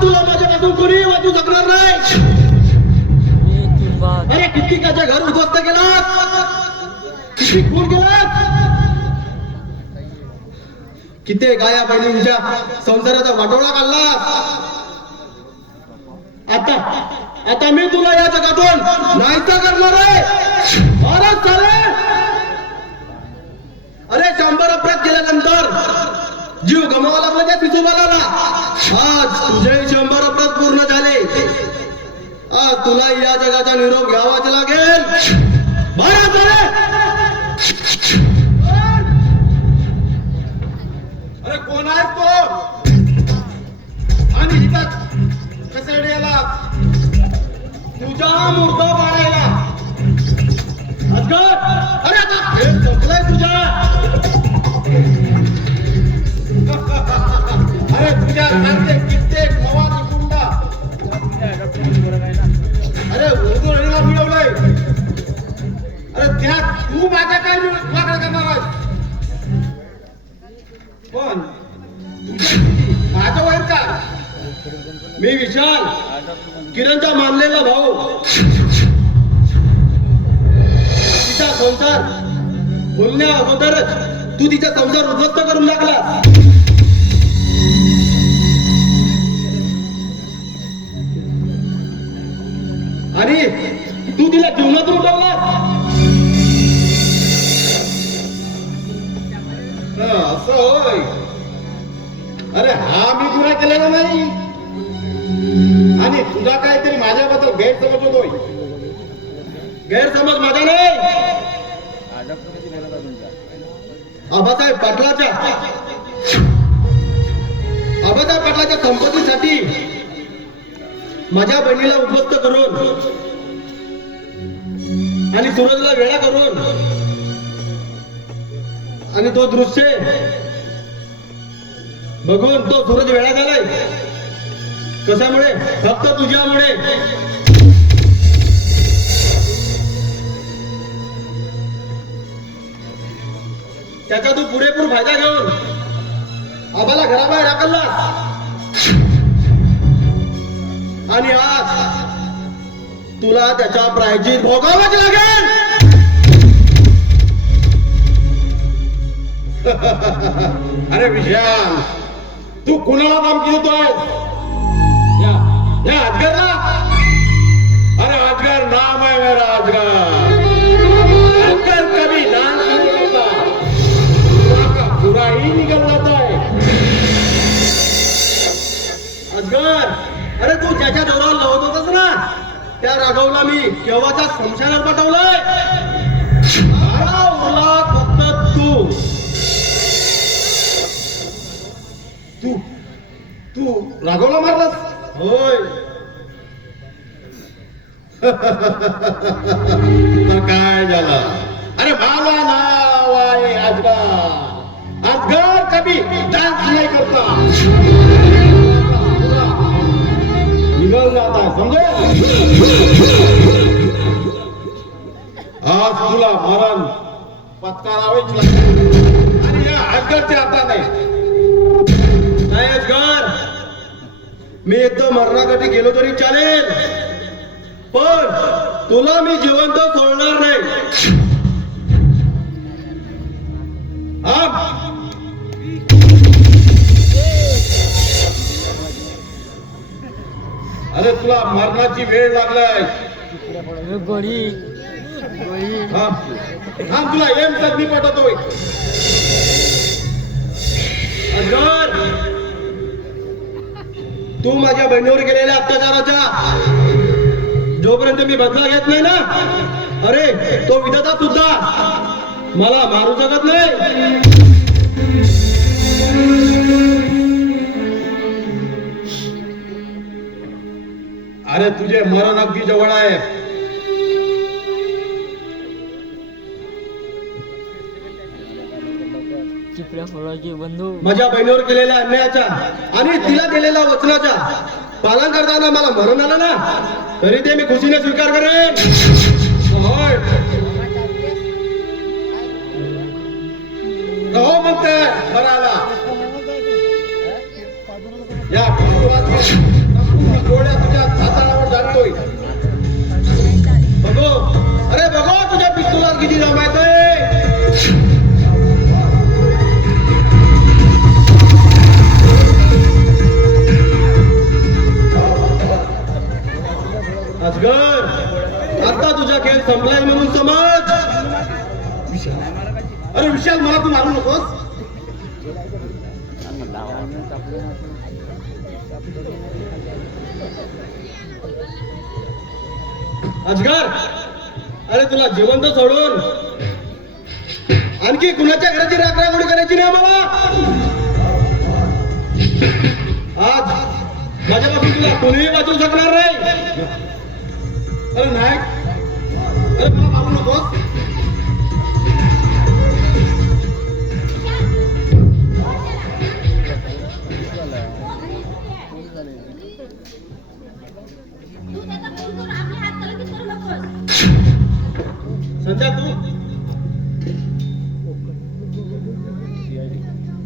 तुला माझ्यापासून कोणी वाचू शकणार नाही. अरे कित्येकाच्या घर उद्ध्वस्त केला, किती खून केला, किती गाया बहिणींच्या संसाराचा वाटोळा काढला. आता मी तुला या जगातून नाहीसा करणार आहे. अरे 100 अपराध केल्यानंतर जीव गमावा लागला त्या पितुबाला. आज तुझे 100 अपराध पूर्ण झाले. आज तुला या जगाचा निरोप घ्यावाच लागेल. अरे कोण आहे तो आणि इथं कसे आला? तुझा मुर्दा पाडायला. अरे आता खेळ संपलाय तुझा. अरे तुझ्या सारखे कित्येक मवानी गुंडा अरे उर्दू मिळवलंय. अरे त्यात तू माझ्या काय वागणं करणार आहेस? पण माझं वैर का? मी विशाल, किरणचा मानलेला भाऊ. तिचा संसार बोलण्या अगोदरच तू तिचा संसार उद्ध्वस्त करून टाकला. आणि तू तिला जीवनातून उठवला. असं होय. अरे हा मी गुन्हा केलेला नाही आणि तुझा काहीतरी माझ्याबद्दल गैरसमज होतोय. गैरसमज माझा नाही, आबासाहेब पाटलाच्या संपत्तीसाठी माझ्या बहिणीला उद्ध्वस्त करून आणि सूरजला वेळा करून आणि तो दृश्य बघून तो सूरज वेळा झालाय. कशामुळे? फक्त तुझ्यामुळे. त्याचा तू पुरेपूर फायदा घेऊन आम्हाला घराबाहेर हाकललास. आणि आज तुला त्याचा प्रायश्चित भोगावंच लागेल. अरे विशाल, तू कुणाला धमकी देतोय? या अजगरला? अरे अजगर नाम है मेरा, अजगर. अजगर कभी नाम नहीं लेता, बुरा ही निकल जाता है. अजगर, अरे तू त्याच्या जोरावर लावत होतास ना, त्या राघवला मी केव्हाच्या स्मशानात पाठवलंय. उरला फक्त तू राघवला मारलास? होय. तर काय झालं? अरे मला नाव आहे अजगर. अजगर कभी डांस नहीं करता, निकल जाता है, समझे? आज तुला मरण पत्करावेच लागेल आणि या अजगरच्या हाताने. नाही अजगर, मी एकदम मरणासाठी गेलो तरी चालेल, पण तुला मी जिवंत सोडणार नाही. अरे तुला मरणाची वेळ लागलाय. हा तुला एम मी पटवतोय. अजगर, तू माझ्या बहिणीवर केलेल्या अत्याचाराचा जोपर्यंत मी बदला घेत नाही ना, अरे तो विधाता सुद्धा मला मारू शकत नाही. अरे तुझे मरण अगदी जवळ आहे. माझ्या बहिणीवर केलेल्या अन्यायाच्या आणि तिला दिलेल्या वचनाच्या पालन करताना मला मरण आलं ना, तरी ते मी खुशीने स्वीकार करेन. रहो म्हणते मराला या पिस्तुलाची संपूर्ण गोळ्या तुझ्या हाताळावर जाणतोय. बघो, अरे बघो तुझ्या पिस्तुलात किती दम आहे. अजगर, आता तुझा खेळ संपलाय म्हणून समज. अरे विशाल, मला तू मारू नकोस. अजगर, अरे तुला जिवंत सोडून आणखी कुणाच्या घराची राखराखोडी करायची नाही मला. आज माझ्यापासून तुला कोणीही वाचवू शकणार नाही. अरे नायक, अरे मला मारू नकोस. संध्या, तू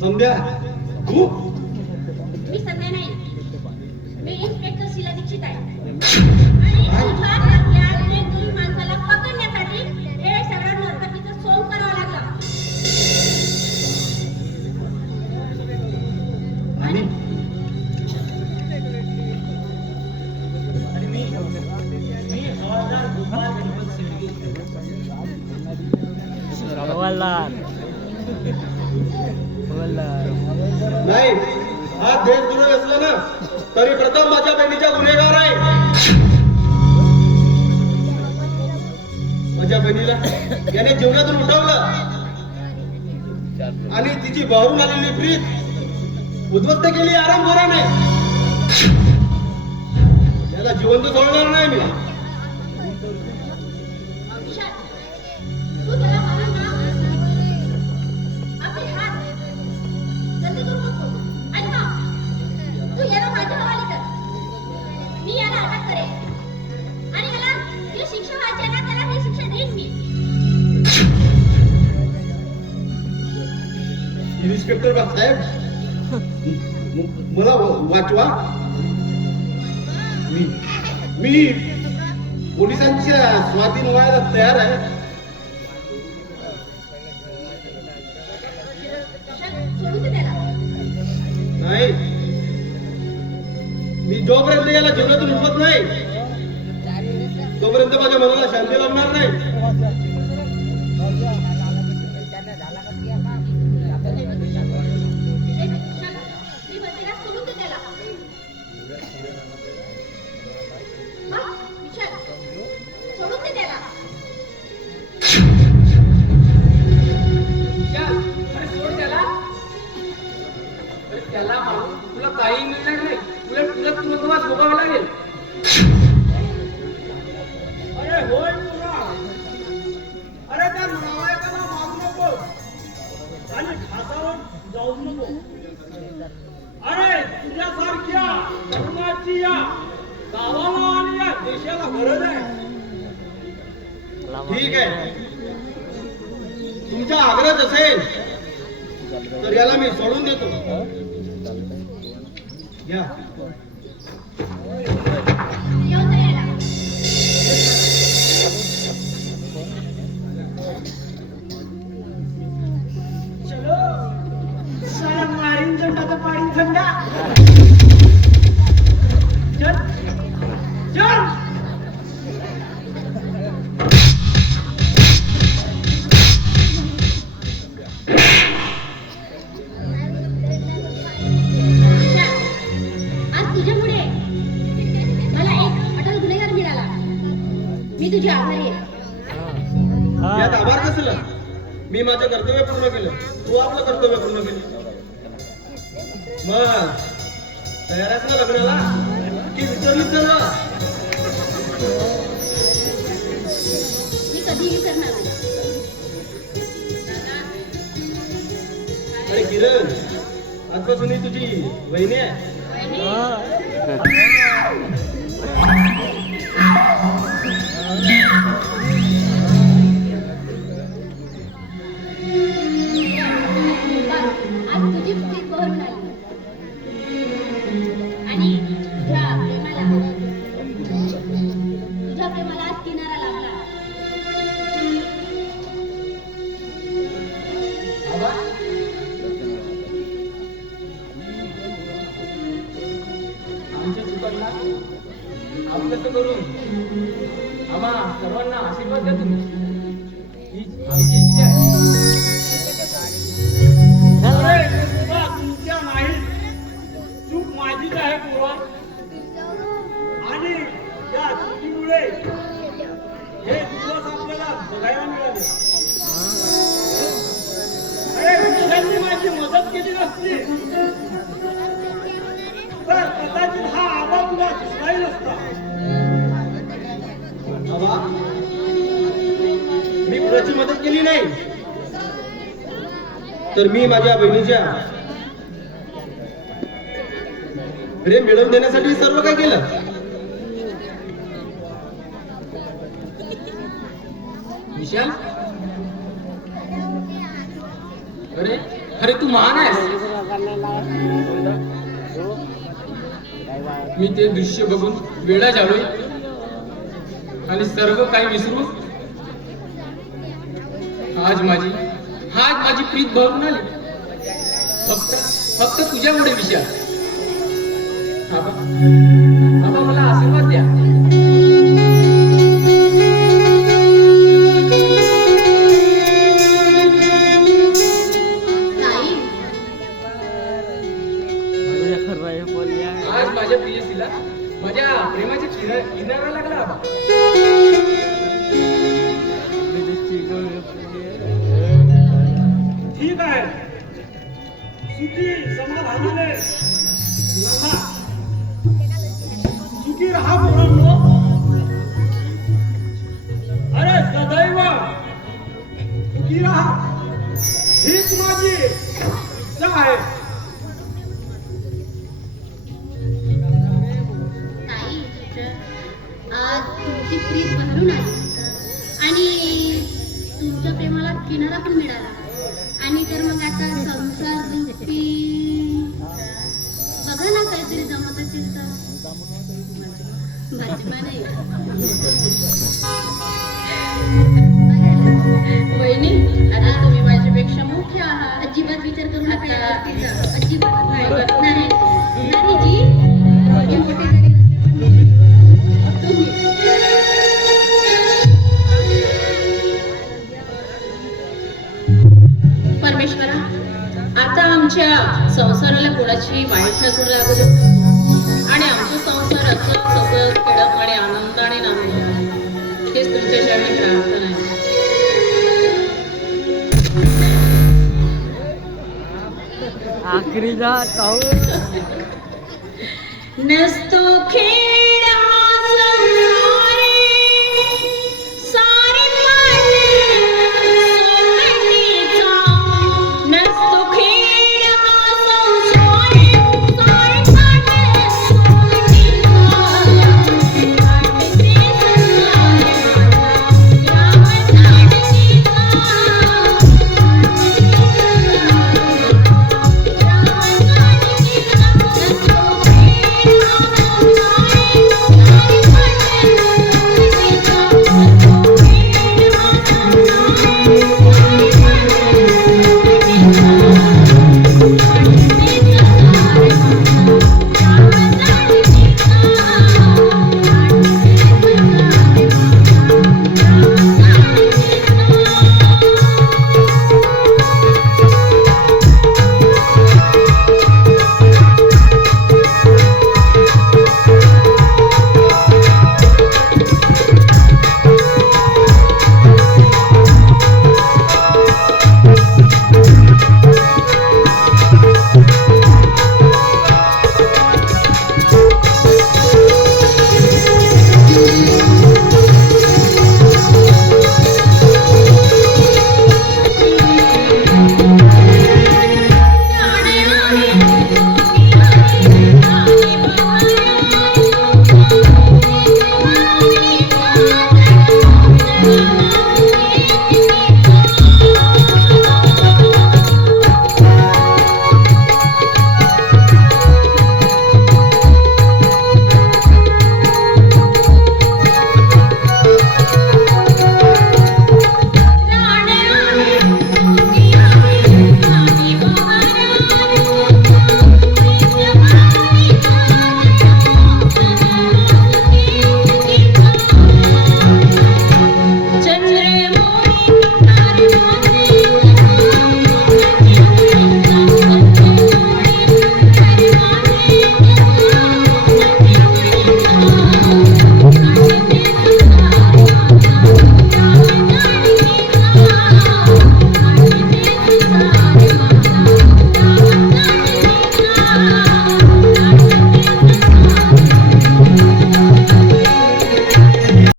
संध्या, तू मी संध्या नाही, मी इन्स्पेक्टर शीला दीक्षित आहे. आणि तुझ्या हत्यार निर्दोष माणसाला पकडण्यासाठी हे सगळं नर्तकीचं सोंग करावं लागलं. आणि नाही, हा देशद्रोही असला ना तरी प्रथम माझ्या बहिणीचा गुन्हेगार आहे. माझ्या बहिणीला याने जीवनातून उठवलं आणि तिची बाहेरून आलेली प्रीत उद्ध्वस्त केली आरामखोराने. याला जिवंत सोडणार नाही मी. विशाल, तू त्याला मारलं ना, आपले हात जल्दी करू नको. आणि हा, तू याला माझ्या हवाली कर. मी याला अटक करेन आणि याला जी शिक्षा व्हायची आहे ना, त्याला ही शिक्षा देईन मी. इन्स्पेक्टर साहेब, मला वाचवा. मी पोलिसांच्या स्वाधीन व्हायला तयार आहे. विशाल, सोडून दे त्याला. नाही, मी जोपर्यंत याला जीवनातून उठवत नाही तोपर्यंत माझ्या मनाला शांती लाभणार नाही. विशाल, मी म्हणते ना, सोडून दे त्याला. हा, विशाल, सोडून दे त्याला. अरे सोड त्याला. अरे त्याला मारून तुला काही मिळणार नाही, उलट तुला तुरुंगवास भोगावा लागेल. अरे होय तुला. अरे त्या नालायकाला मारू नको आणि घासावर जाऊ नको. अरे तुझ्यासारख्या तरुणाची या गावाला आणि या देशाला गरज आहे. ठीक आहे, तुमचा आग्रह असेल तर याला मी सोडून देतो. या. येऊन जा याला. सारा मारीन थंडाचा पाणी थंडा. चल चल. विशाल, आज तुझ्यामुळे मला एक अटल गुन्हेगार मिळाला. मी तुझी आभारी आहे. यात आभार कसलं? मी माझं कर्तव्य पूर्ण केलं, तू आपलं कर्तव्य पूर्ण केलं. मग तयार आहेस ना लग्नाला की विसरलीच सगळं? मी कधीही विसरणार नाही. अरे किरण, आजपासून ही तुझी वहिनी आहे. आपलं तर करून आम्हा सर्वांना आशीर्वाद द्या तुम्ही. हीच आमची इच्छा आहे. अरे तुला तुमच्या नाही चूक माझीच आहे बुवा. आणि या चुकीमुळे हे दिवस आपल्याला बघायला मिळाले. अरे विषयांनी माझी मदत केली नसती तर कदाचित हा आबा तुला दिसलाही नसता. बाबा मी कुणाची मदत केली नाही, तर मी माझ्या बहिणीच्या प्रेम मिळवून देण्यासाठी सर्व काय केलं. विशाल, अरे अरे तू महान आहेस. मी ते दृश्य बघून वेडा झालोय आणि सर्व काही विसरून आज माझी प्रीत भरून आली. फक्त तुझ्यामुळे विशाल. आबा मला आशीर्वाद द्या. ताई, आज माझ्या प्रियसीला माझ्या प्रेमाच्या किनारा लागला आबा. ठीक आहे, सुखी समाधानाने राहा. सुखी राहा मुलांनो. अरे सदैव सुखी राहा हीच माझी इच्छा आहे. ताई, आज तुमची प्रीत बहरून आली आणि तुमच्या प्रेमाला किनारा पण मिळाला. आणि तर मग आता संसार रूपी बघा ना काहीतरी जमत असेल तर. भाजपा नाही. वहिनी, आता तुम्ही माझ्यापेक्षा मोठ्या आहात. अजिबात विचार करू नका या आता- गोष्टीचा. अजिबात नाही. नाही. नानीजी, माझे मोठे जरी तुम्ही परमेश्वरा, आता आमच्या संसाराला कोणाची वाईट नजर लागू दे आणि आमचा संसार असं सगळं खेळत आणि आनंदाने नांदो. हेच तुमच्या चरणी प्रार्थना आहे. आखरीचा नसतो